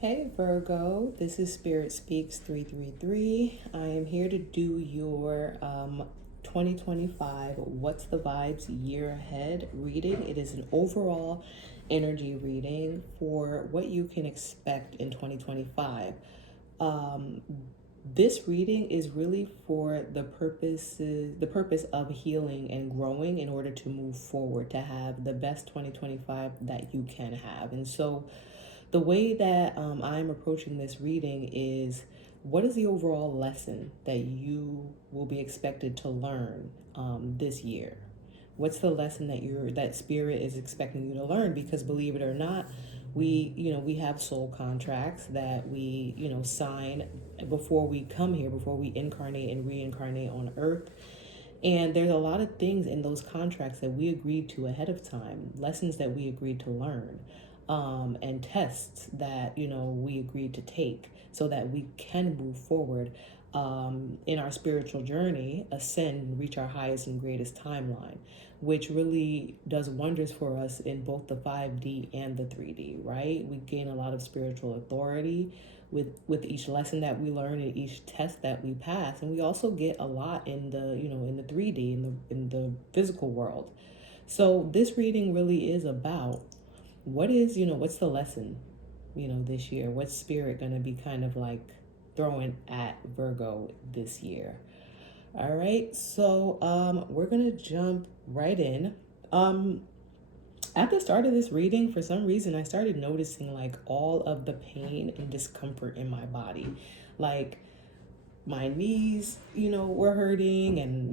Hey Virgo, this is Spirit Speaks 333. I am here to do your 2025 What's the Vibes Year Ahead reading. It is an overall energy reading for what you can expect in 2025. This reading is really for the purpose of healing and growing in order to move forward, to have the best 2025 that you can have. And so the way that I'm approaching this reading is, what is the overall lesson that you will be expected to learn this year? What's the lesson that spirit is expecting you to learn? Because believe it or not, we have soul contracts that we sign before we come here, before we incarnate and reincarnate on earth. And there's a lot of things in those contracts that we agreed to ahead of time, lessons that we agreed to learn, and tests that we agreed to take so that we can move forward in our spiritual journey, ascend, reach our highest and greatest timeline, which really does wonders for us in both the 5D and the 3D, right? We gain a lot of spiritual authority with each lesson that we learn and each test that we pass, and we also get a lot in the in the 3D, in the physical world. So this reading really is about what's the lesson this year. What's spirit going to be kind of like throwing at Virgo this year? All right, so we're gonna jump right in. At the start of this reading, for some reason, I started noticing like all of the pain and discomfort in my body. Like my knees, were hurting, and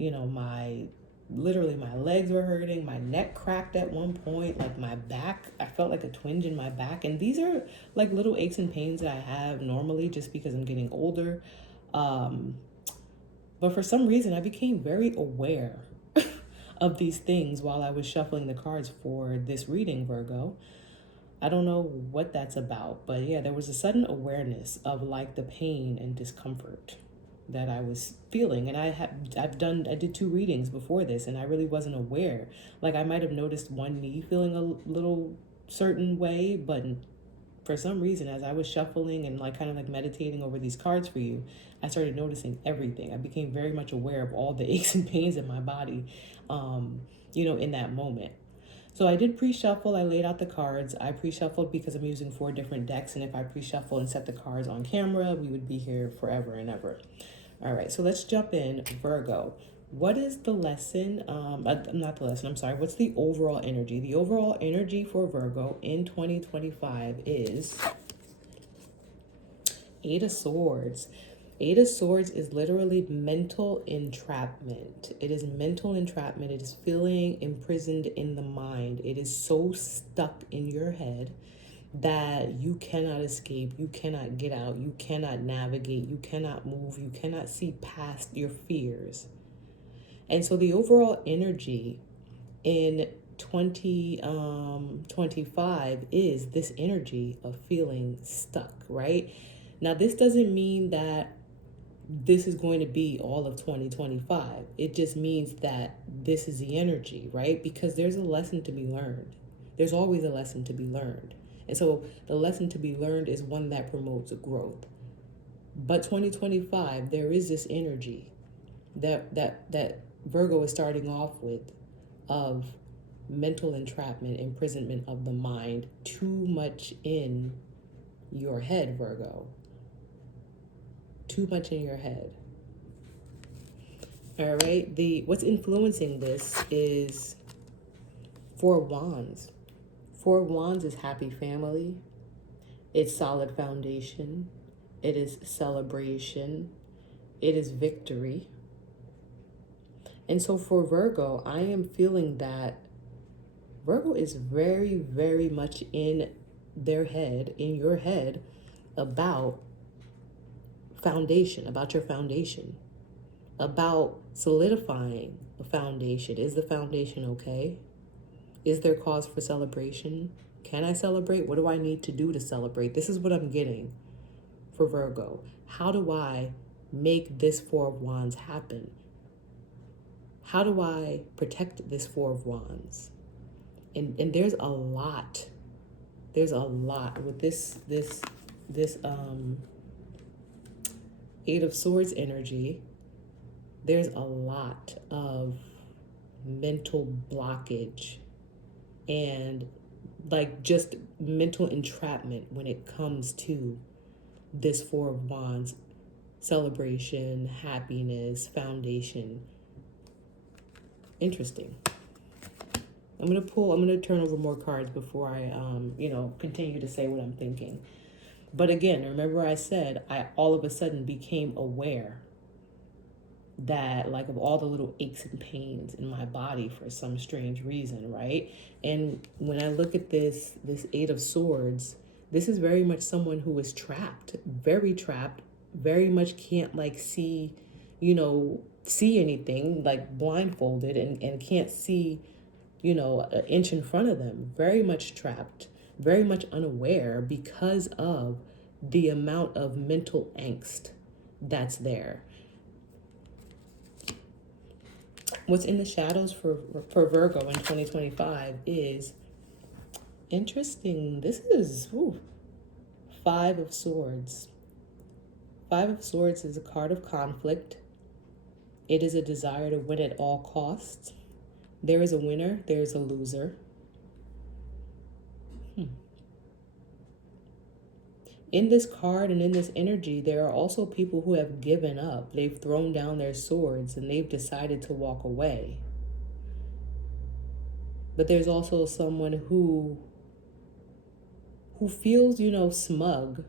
literally my legs were hurting. My neck cracked at one point. Like my back, I felt like a twinge in my back. And these are like little aches and pains that I have normally just because I'm getting older. But for some reason, I became very aware of these things while I was shuffling the cards for this reading, Virgo. I don't know what that's about, but yeah, there was a sudden awareness of like the pain and discomfort that I was feeling. And I did 2 readings before this, and I really wasn't aware. Like I might have noticed one knee feeling a little certain way, but for some reason, as I was shuffling and like kind of like meditating over these cards for you, I started noticing everything. I became very much aware of all the aches and pains in my body, in that moment. So I did pre-shuffle. I laid out the cards. I pre-shuffled because I'm using 4 different decks, and if I pre-shuffle and set the cards on camera, we would be here forever and ever. All right, so let's jump in. Virgo, what is the lesson? Not the lesson, I'm sorry. What's the overall energy? The overall energy for Virgo in 2025 is 8 of Swords. 8 of Swords is literally mental entrapment. It is mental entrapment. It is feeling imprisoned in the mind. It is so stuck in your head that you cannot escape, you cannot get out, you cannot navigate, you cannot move, you cannot see past your fears. And so the overall energy in 2025 is this energy of feeling stuck, right? Now, this doesn't mean that this is going to be all of 2025. It just means that this is the energy, right? Because there's a lesson to be learned. There's always a lesson to be learned. And so the lesson to be learned is one that promotes growth. But 2025, there is this energy that Virgo is starting off with of mental entrapment, imprisonment of the mind, too much in your head, Virgo. Too much in your head. All right. What's influencing this is 4 Wands. 4 Wands is happy family. It's solid foundation. It is celebration. It is victory. And so for Virgo, I am feeling that Virgo is very, very much in their head, in your head, about foundation, about your foundation, about solidifying a foundation. Is the foundation okay? Is there cause for celebration? Can I celebrate? What do I need to do to celebrate? This is what I'm getting for Virgo. How do I make this 4 of Wands happen? How do I protect this 4 of Wands? And there's a lot. There's a lot with this this Eight of Swords energy, there's a lot of mental blockage and like just mental entrapment when it comes to this Four of Wands: celebration, happiness, foundation. Interesting. I'm gonna turn over more cards before I continue to say what I'm thinking. But again, remember I said I all of a sudden became aware that like of all the little aches and pains in my body for some strange reason, right? And when I look at this Eight of Swords, this is very much someone who is trapped, very much can't like see anything, like blindfolded, and can't see an inch in front of them, very much trapped, very much unaware because of the amount of mental angst that's there. What's in the shadows for Virgo in 2025 is interesting. This is Five of Swords. Five of Swords is a card of conflict. It is a desire to win at all costs. There is a winner, there is a loser. In this card and in this energy, there are also people who have given up. They've thrown down their swords and they've decided to walk away. But there's also someone who feels, smug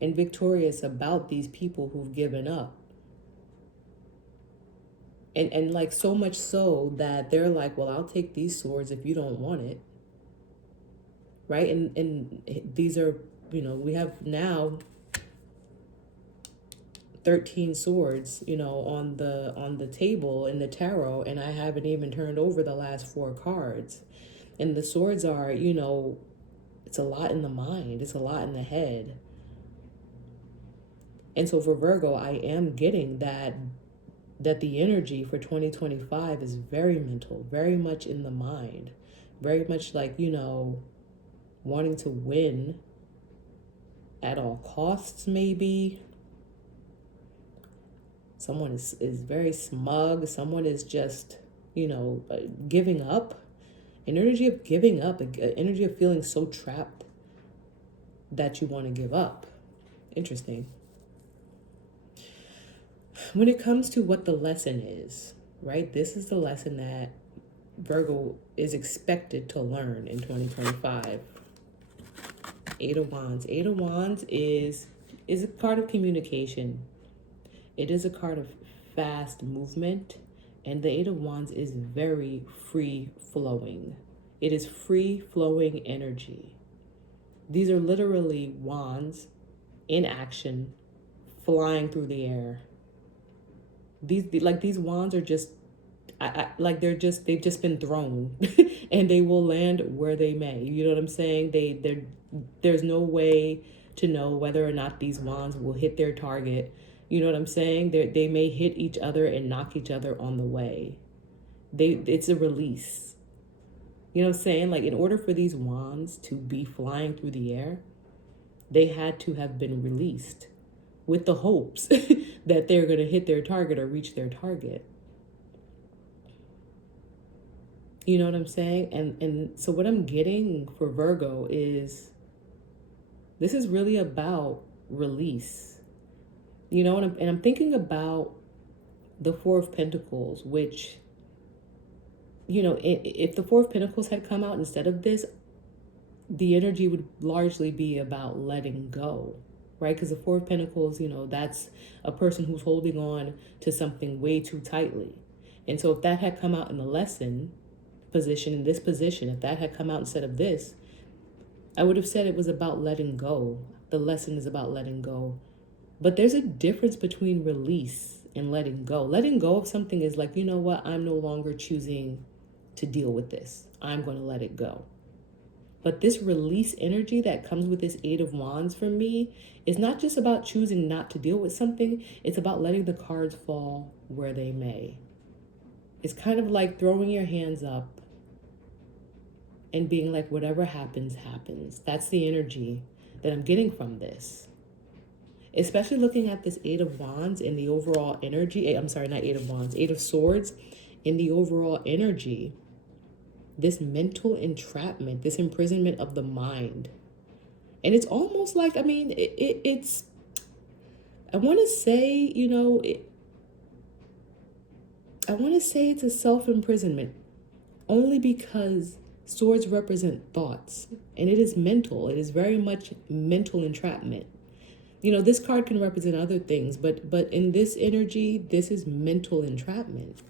and victorious about these people who've given up. And like so much so that they're like, well, I'll take these swords if you don't want it. Right? And these are, we have now 13 swords, on the table in the tarot, and I haven't even turned over the last 4 cards. And the swords are, it's a lot in the mind, it's a lot in the head. And so for Virgo, I am getting that the energy for 2025 is very mental, very much in the mind, very much like, wanting to win at all costs, maybe. Someone is very smug. Someone is just, giving up. An energy of giving up, an energy of feeling so trapped that you want to give up. Interesting. When it comes to what the lesson is, right? This is the lesson that Virgo is expected to learn in 2025. Eight of Wands. Eight of Wands is a card of communication. It is a card of fast movement, and the Eight of Wands is very free-flowing. It is free-flowing energy. These are literally wands in action, flying through the air. These wands are just, they've just been thrown, and they will land where they may. You know what I'm saying? There's no way to know whether or not these wands will hit their target. You know what I'm saying? They may hit each other and knock each other on the way. It's a release. You know what I'm saying? Like, in order for these wands to be flying through the air, they had to have been released with the hopes that they're going to hit their target or reach their target. You know what I'm saying? And so what I'm getting for Virgo is this is really about release. And I'm thinking about the Four of Pentacles, which, if the Four of Pentacles had come out instead of this, the energy would largely be about letting go, right? Because the Four of Pentacles, that's a person who's holding on to something way too tightly. And so if that had come out in the lesson position, in this position, if that had come out instead of this, I would have said it was about letting go. The lesson is about letting go. But there's a difference between release and letting go. Letting go of something is like, you know what? I'm no longer choosing to deal with this. I'm going to let it go. But this release energy that comes with this Eight of Wands for me is not just about choosing not to deal with something. It's about letting the cards fall where they may. It's kind of like throwing your hands up and being like, whatever happens, happens. That's the energy that I'm getting from this. Especially looking at this Eight of Wands in the overall energy. I'm sorry, not Eight of Wands, Eight of Swords in the overall energy. This mental entrapment, this imprisonment of the mind. And it's almost like, I mean, it's, I want to say, you know, I want to say it's a self-imprisonment only because swords represent thoughts and it is mental. It is very much mental entrapment. You know, this card can represent other things, but in this energy, this is mental entrapment.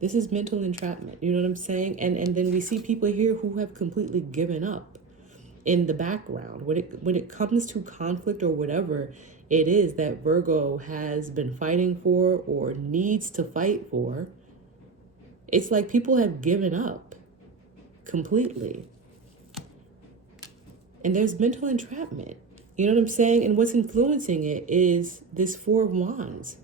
This is mental entrapment. You know what I'm saying? And then we see people here who have completely given up in the background. When it comes to conflict or whatever it is that Virgo has been fighting for or needs to fight for, it's like people have given up completely. And there's mental entrapment. You know what I'm saying? And what's influencing it is this Four of Wands.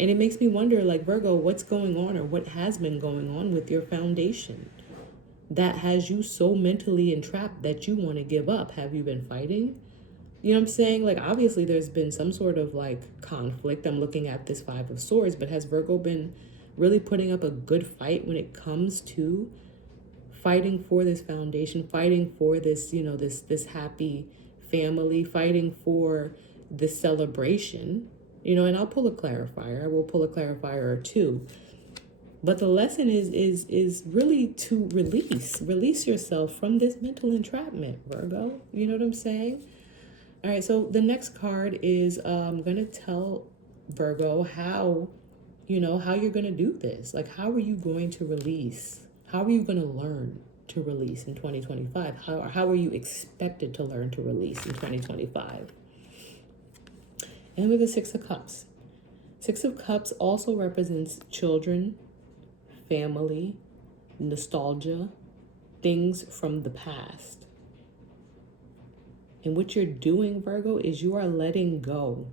And it makes me wonder, like, Virgo, what's going on or what has been going on with your foundation that has you so mentally entrapped that you want to give up? Have you been fighting? You know what I'm saying? Like, obviously there's been some sort of like conflict. I'm looking at this Five of Swords, but has Virgo been really putting up a good fight when it comes to fighting for this foundation, fighting for this, you know, this happy family, fighting for this celebration? You know, and I'll pull a clarifier. I will pull a clarifier or two. But the lesson is really to release yourself from this mental entrapment, Virgo. You know what I'm saying? All right, so the next card is going to tell Virgo how, you know, how you're going to do this. Like, how are you going to release? How are you going to learn to release in 2025? How are you expected to learn to release in 2025? And with the Six of Cups. Six of Cups also represents children, family, nostalgia, things from the past. And what you're doing, Virgo, is you are letting go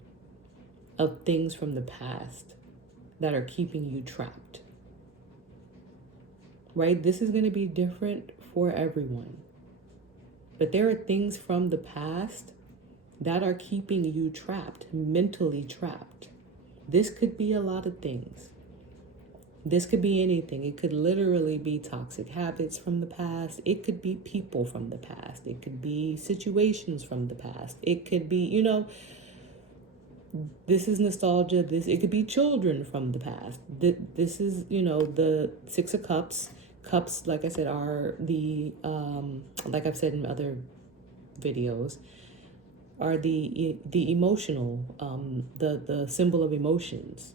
of things from the past that are keeping you trapped. Right? This is going to be different for everyone. But there are things from the past that are keeping you trapped, mentally trapped. This could be a lot of things. This could be anything. It could literally be toxic habits from the past. It could be people from the past. It could be situations from the past. It could be, you know, this is nostalgia. It could be children from the past. This is, you know, the Six of Cups. Cups, like I said, are the, like I've said in other videos, are the emotional, the symbol of emotions.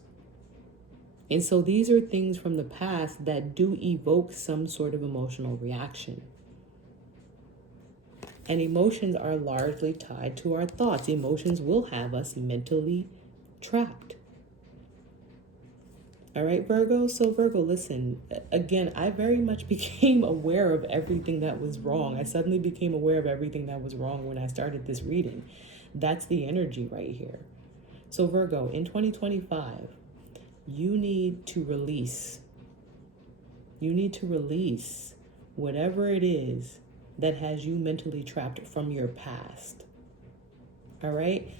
And so these are things from the past that do evoke some sort of emotional reaction. And emotions are largely tied to our thoughts. Emotions will have us mentally trapped. All right, Virgo? So Virgo, listen, again, I very much became aware of everything that was wrong. I suddenly became aware of everything that was wrong when I started this reading. That's the energy right here. So Virgo, in 2025, you need to release. You need to release whatever it is that has you mentally trapped from your past. All right?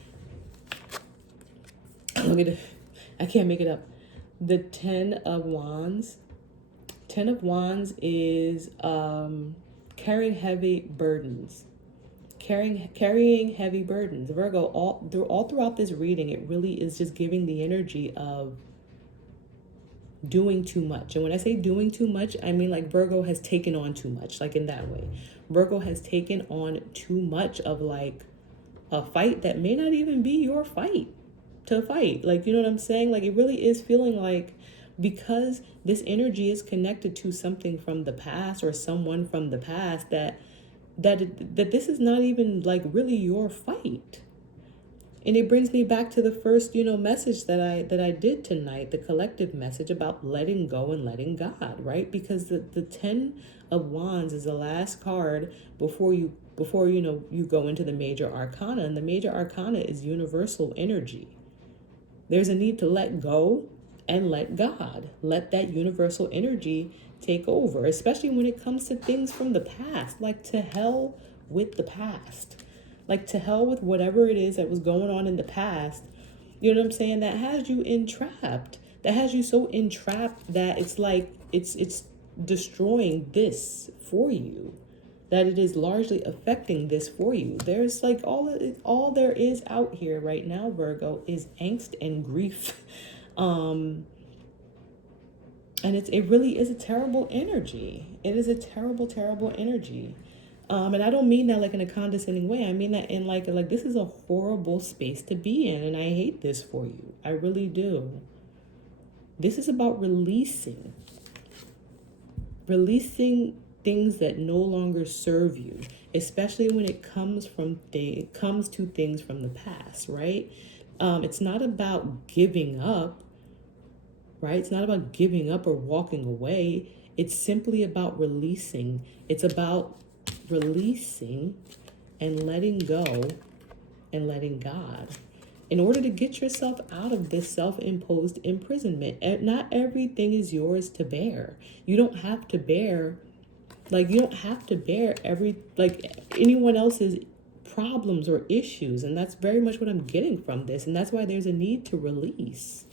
I can't make it up. The 10 of Wands. 10 of Wands is carrying heavy burdens. Carrying heavy burdens. Virgo, all throughout this reading, it really is just giving the energy of doing too much. And when I say doing too much, I mean like Virgo has taken on too much, like in that way. Virgo has taken on too much of like a fight that may not even be your fight to fight. Like, you know what I'm saying? Like, it really is feeling like, because this energy is connected to something from the past or someone from the past, that this is not even like really your fight. And it brings me back to the first, you know, message that I did tonight, the collective message about letting go and letting God, right? Because the 10 of Wands is the last card before you know you go into the major arcana, and the major arcana is universal energy. There's a need to let go and let God. Let that universal energy take over, especially when it comes to things from the past. Like, to hell with the past. Like, to hell with whatever it is that was going on in the past. You know what I'm saying? That has you entrapped. That has you so entrapped that it's like it's destroying this for you. That it is largely affecting this for you. There's like all there is out here right now, Virgo, is angst and grief. And it really is a terrible energy. It is a terrible, terrible energy. And I don't mean that like in a condescending way. I mean that in like this is a horrible space to be in, and I hate this for you. I really do. This is about releasing things that no longer serve you, especially when it comes to things from the past, right? It's not about giving up, right? It's not about giving up or walking away. It's simply about releasing. It's about releasing and letting go and letting God in order to get yourself out of this self-imposed imprisonment. Not everything is yours to bear. You don't have to bear anyone else's problems or issues. And that's very much what I'm getting from this. And that's why there's a need to release.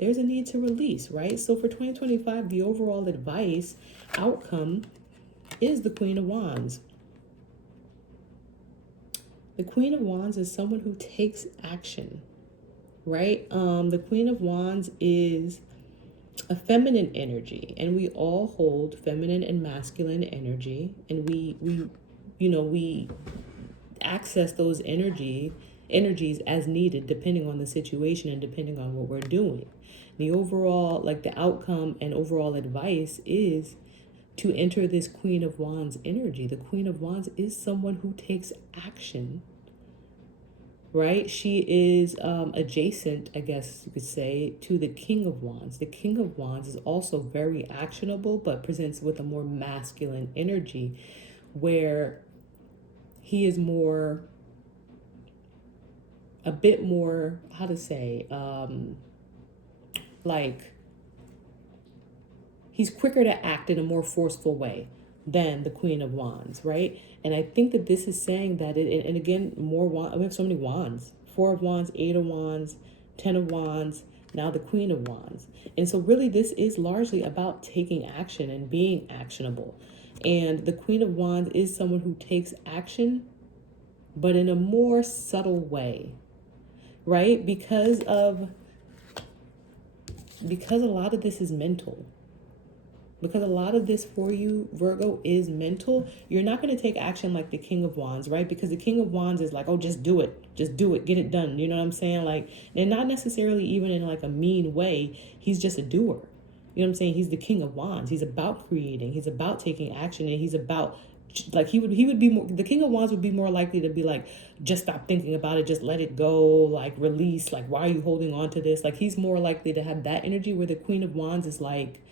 There's a need to release, right? So for 2025, the overall outcome is the Queen of Wands. The Queen of Wands is someone who takes action, right? The Queen of Wands is a feminine energy, and we all hold feminine and masculine energy, and we access those energies as needed, depending on the situation and depending on what we're doing. The overall, the outcome and overall advice is to enter this Queen of Wands energy. The Queen of Wands is someone who takes action, right? She is adjacent, I guess you could say, to the King of Wands. The King of Wands is also very actionable, but presents with a more masculine energy, where he is a bit more, how to say, he's quicker to act in a more forceful way than the Queen of Wands, right? And I think that this is saying that and again, we have so many wands: 4 of Wands, 8 of Wands, 10 of Wands, now the Queen of Wands. And so really this is largely about taking action and being actionable. And the Queen of Wands is someone who takes action, but in a more subtle way, right? Because a lot of this is mental. Because a lot of this for you, Virgo, is mental. You're not going to take action like the King of Wands, right? Because the King of Wands is like, oh, just do it, get it done. You know what I'm saying? And not necessarily even in a mean way. He's just a doer. You know what I'm saying? He's the King of Wands. He's about creating. He's about taking action, and he's about he would be more, the King of Wands would be more likely to be like, just stop thinking about it, just let it go, release, why are you holding on to this? He's more likely to have that energy, where the Queen of Wands is like,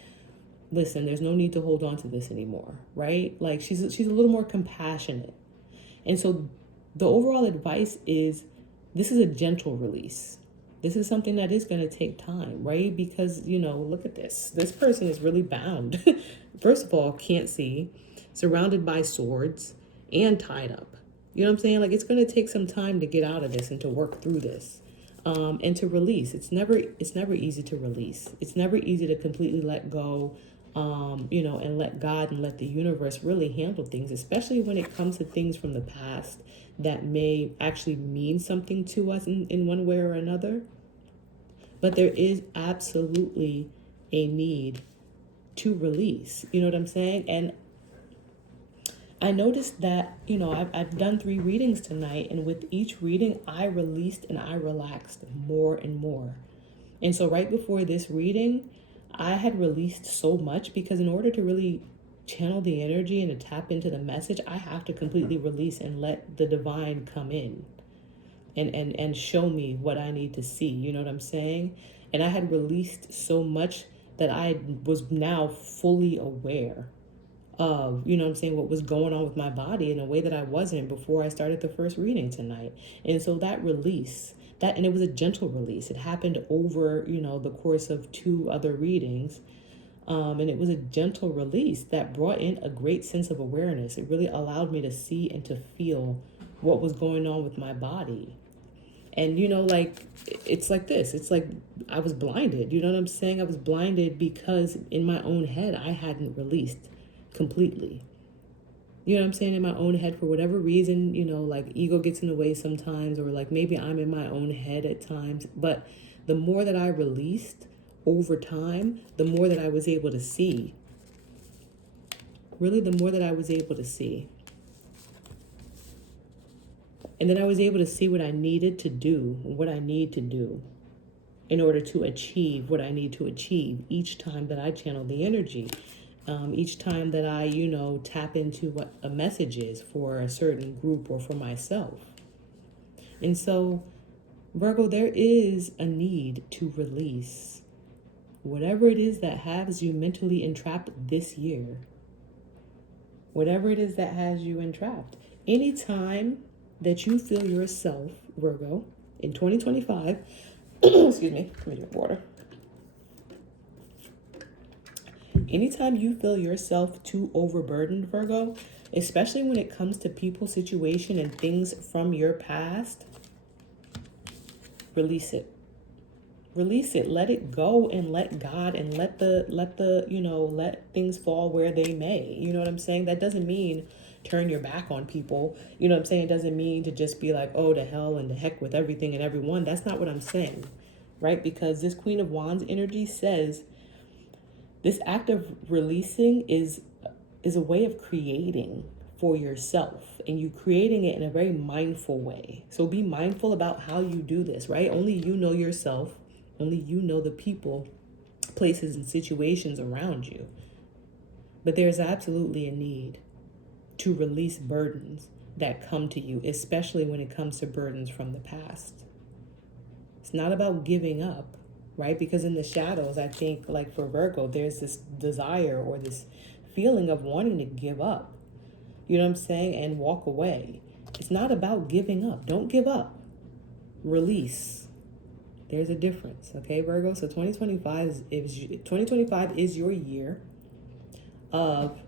listen, there's no need to hold on to this anymore, right? She's a little more compassionate. And so the overall advice is, this is a gentle release. This is something that is going to take time, right? Because, look at this. This person is really bound. First of all, can't see, surrounded by swords, and tied up. You know what I'm saying? It's going to take some time to get out of this and to work through this. And to release. It's never easy to release. It's never easy to completely let go. And let God and let the universe really handle things, especially when it comes to things from the past that may actually mean something to us in one way or another. But there is absolutely a need to release. You know what I'm saying? And I noticed that, I've done 3 readings tonight, and with each reading, I released and I relaxed more and more. And so right before this reading, I had released so much, because in order to really channel the energy and to tap into the message, I have to completely release and let the divine come in and show me what I need to see. You know what I'm saying? And I had released so much that I was now fully aware of, what was going on with my body in a way that I wasn't before I started the first reading tonight. And so that release, and it was a gentle release. It happened over, the course of 2 other readings. And it was a gentle release that brought in a great sense of awareness. It really allowed me to see and to feel what was going on with my body. And, you know, like, it's like this. It's like I was blinded. You know what I'm saying? I was blinded because in my own head, I hadn't released completely. You know what I'm saying? In my own head, for whatever reason, you know, like ego gets in the way sometimes, or like maybe I'm in my own head at times. But the more that I released over time, the more that I was able to see. Really, the more that I was able to see. And then I was able to see what I needed to do, what I need to do in order to achieve what I need to achieve each time that I channel the energy. Each time that I, you know, tap into what a message is for a certain group or for myself. And so, Virgo, there is a need to release whatever it is that has you mentally entrapped this year. Whatever it is that has you entrapped. Anytime that you feel yourself, Virgo, in 2025, excuse me, let me drink water. Anytime you feel yourself too overburdened, Virgo, especially when it comes to people, situation, and things from your past, release it. Release it. Let it go and let God and let things fall where they may. You know what I'm saying? That doesn't mean turn your back on people. You know what I'm saying? It doesn't mean to just be like, oh, to hell and the heck with everything and everyone. That's not what I'm saying, right? Because this Queen of Wands energy says this act of releasing is a way of creating for yourself, and you creating it in a very mindful way. So be mindful about how you do this, right? Only you know yourself. Only you know the people, places, and situations around you. But there's absolutely a need to release burdens that come to you, especially when it comes to burdens from the past. It's not about giving up, right? Because in the shadows, I think, like for Virgo, there's this desire or this feeling of wanting to give up, you know what I'm saying, and walk away. It's not about giving up. Don't give up. Release. There's a difference, okay, Virgo? So 2025 is your year of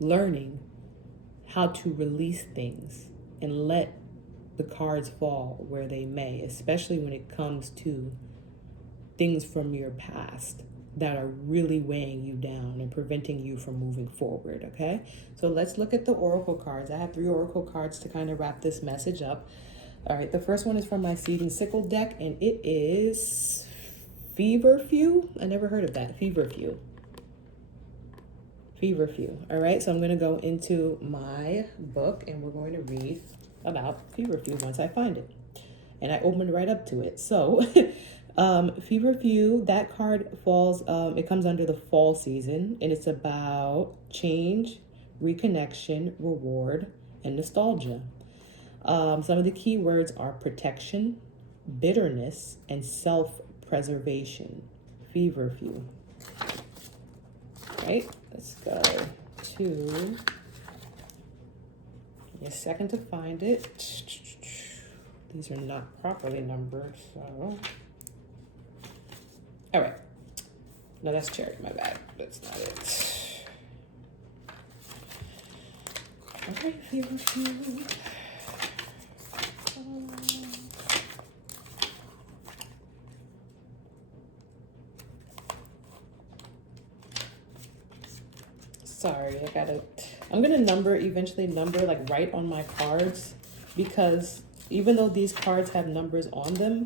learning how to release things and let the cards fall where they may, especially when it comes to things from your past that are really weighing you down and preventing you from moving forward, okay? So let's look at the oracle cards. I have 3 oracle cards to kind of wrap this message up. All right, the first one is from my Seed and Sickle deck, and it is Feverfew. I never heard of that. Feverfew. All right, so I'm going to go into my book, and we're going to read about Feverfew once I find it. And I opened right up to it. So, Feverfew, that card falls, it comes under the fall season, and it's about change, reconnection, reward, and nostalgia. Some of the key words are protection, bitterness, and self-preservation. Feverfew. Right? Let's go to... Give me a second to find it. These are not properly numbered, so... All right. No, that's cherry. My bad. That's not it. Okay, Feverfew. Sorry, I'm gonna eventually number like right on my cards, because even though these cards have numbers on them,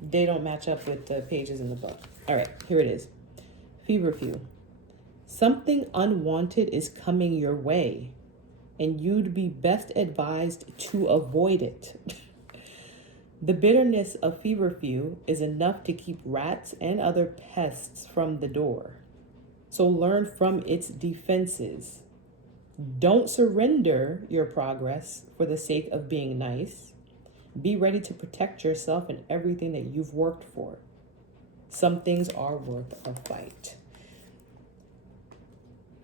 they don't match up with the pages in the book. All right, here it is. Feverfew. Something unwanted is coming your way, and you'd be best advised to avoid it. The bitterness of Feverfew is enough to keep rats and other pests from the door. So learn from its defenses. Don't surrender your progress for the sake of being nice. Be ready to protect yourself and everything that you've worked for. Some things are worth a fight.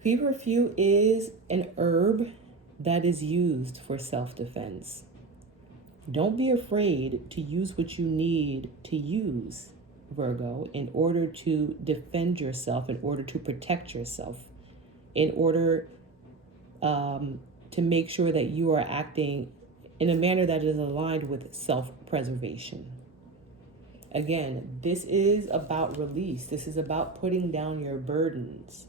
Feverfew is an herb that is used for self-defense. Don't be afraid to use what you need to use, Virgo, in order to defend yourself, in order to protect yourself, in order to make sure that you are acting in a manner that is aligned with self-preservation. Again, this is about release. This is about putting down your burdens.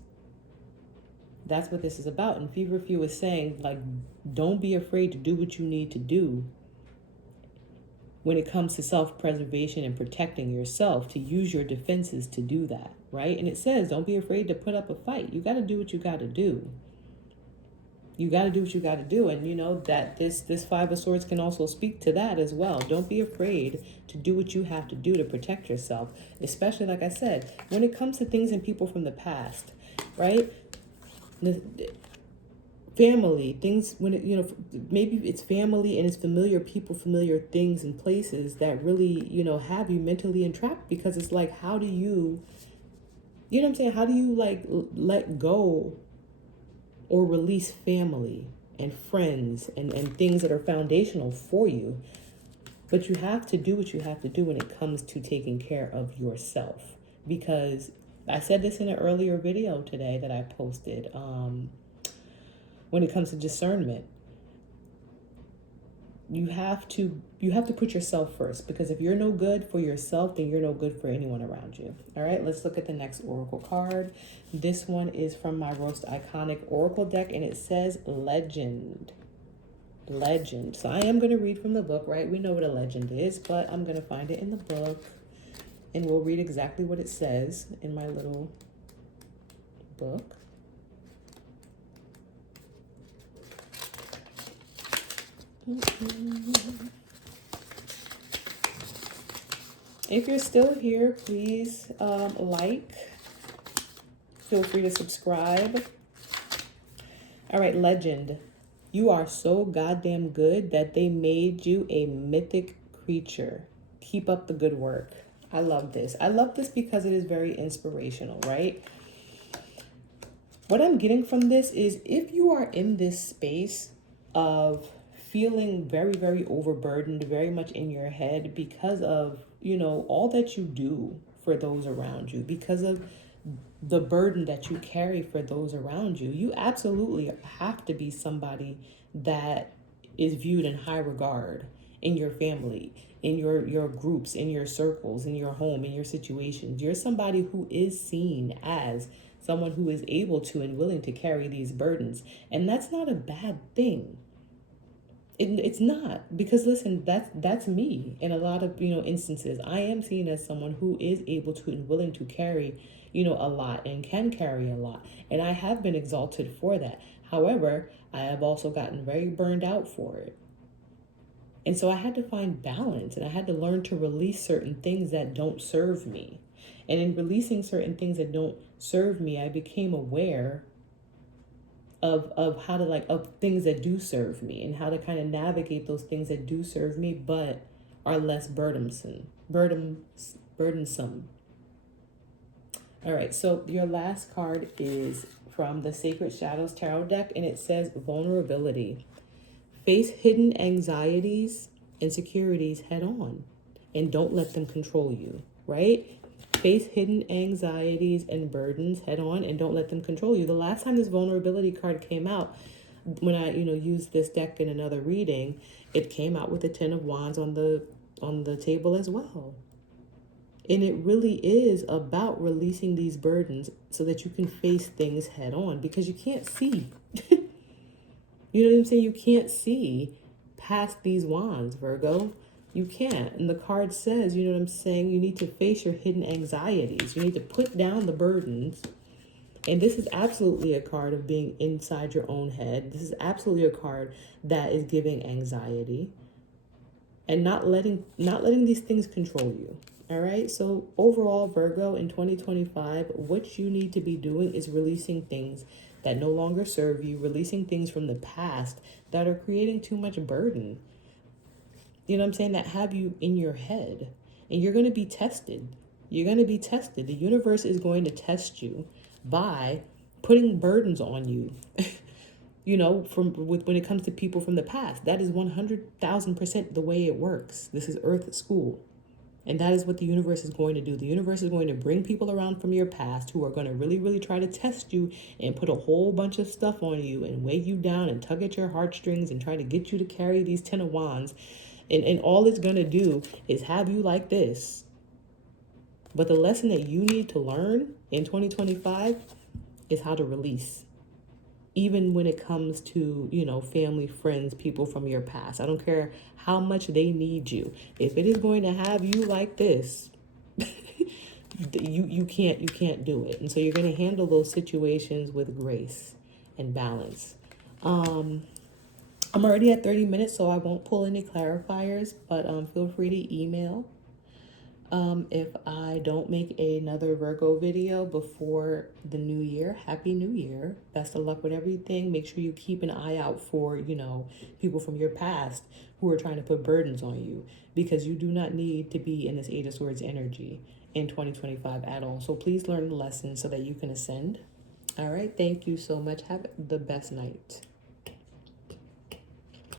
That's what this is about. And Feverfew is saying, like, don't be afraid to do what you need to do when it comes to self-preservation and protecting yourself, to use your defenses to do that, right? And it says, don't be afraid to put up a fight. You got to do what you got to do. You got to do what you got to do. And you know that this Five of Swords can also speak to that as well. Don't be afraid to do what you have to do to protect yourself, especially, like I said, when it comes to things and people from the past, right? The family, things, when it, you know, maybe it's family and it's familiar people, familiar things and places that really, you know, have you mentally entrapped, because it's like, how do you know what I'm saying? How do you like let go or release family and friends and things that are foundational for you? But you have to do what you have to do when it comes to taking care of yourself. Because I said this in an earlier video today that I posted, when it comes to discernment, you have to put yourself first, because if you're no good for yourself, then you're no good for anyone around you. All right, let's look at the next oracle card. This one is from my Roast Iconic Oracle deck, and it says legend. Legend. So I am going to read from the book, right? We know what a legend is, but I'm going to find it in the book, and we'll read exactly what it says in my little book. If you're still here, please like. Feel free to subscribe. All right, legend. You are so goddamn good that they made you a mythic creature. Keep up the good work. I love this. I love this because it is very inspirational, right? What I'm getting from this is, if you are in this space of feeling very, very overburdened, very much in your head because of, you know, all that you do for those around you, because of the burden that you carry for those around you, you absolutely have to be somebody that is viewed in high regard in your family, in your groups, in your circles, in your home, in your situations. You're somebody who is seen as someone who is able to and willing to carry these burdens. And that's not a bad thing. It's not, because listen, that's me in a lot of, you know, instances. I am seen as someone who is able to and willing to carry, you know, a lot and can carry a lot. And I have been exalted for that. However, I have also gotten very burned out for it. And so I had to find balance, and I had to learn to release certain things that don't serve me. And in releasing certain things that don't serve me, I became aware of how to of things that do serve me, and how to kind of navigate those things that do serve me but are less burdensome. All right, so your last card is from the Sacred Shadows Tarot deck, and it says vulnerability. Face hidden anxieties, insecurities head on, and don't let them control you, right? Face hidden anxieties and burdens head on, and don't let them control you. The last time this vulnerability card came out, when I, you know, used this deck in another reading, it came out with the 10 of Wands on the table as well. And it really is about releasing these burdens so that you can face things head on, because you can't see. You know what I'm saying? You can't see past these wands, Virgo. You can't. And the card says, you know what I'm saying, you need to face your hidden anxieties. You need to put down the burdens. And this is absolutely a card of being inside your own head. This is absolutely a card that is giving anxiety and not letting these things control you. All right. So overall, Virgo, in 2025, what you need to be doing is releasing things that no longer serve you, releasing things from the past that are creating too much burden. You know what I'm saying? That have you in your head. And you're going to be tested. You're going to be tested. The universe is going to test you by putting burdens on you. You know, when it comes to people from the past. That is 100,000% the way it works. This is Earth School. And that is what the universe is going to do. The universe is going to bring people around from your past who are going to really, really try to test you and put a whole bunch of stuff on you and weigh you down and tug at your heartstrings and try to get you to carry these 10 of wands. And all it's going to do is have you like this. But the lesson that you need to learn in 2025 is how to release. Even when it comes to, family, friends, people from your past. I don't care how much they need you. If it is going to have you like this, you can't do it. And so you're going to handle those situations with grace and balance. I'm already at 30 minutes, so I won't pull any clarifiers, but feel free to email. If I don't make another Virgo video before the new year, Happy New Year. Best of luck with everything. Make sure you keep an eye out for, people from your past who are trying to put burdens on you, because you do not need to be in this Eight of Swords energy in 2025 at all. So please learn the lesson so that you can ascend. All right. Thank you so much. Have the best night.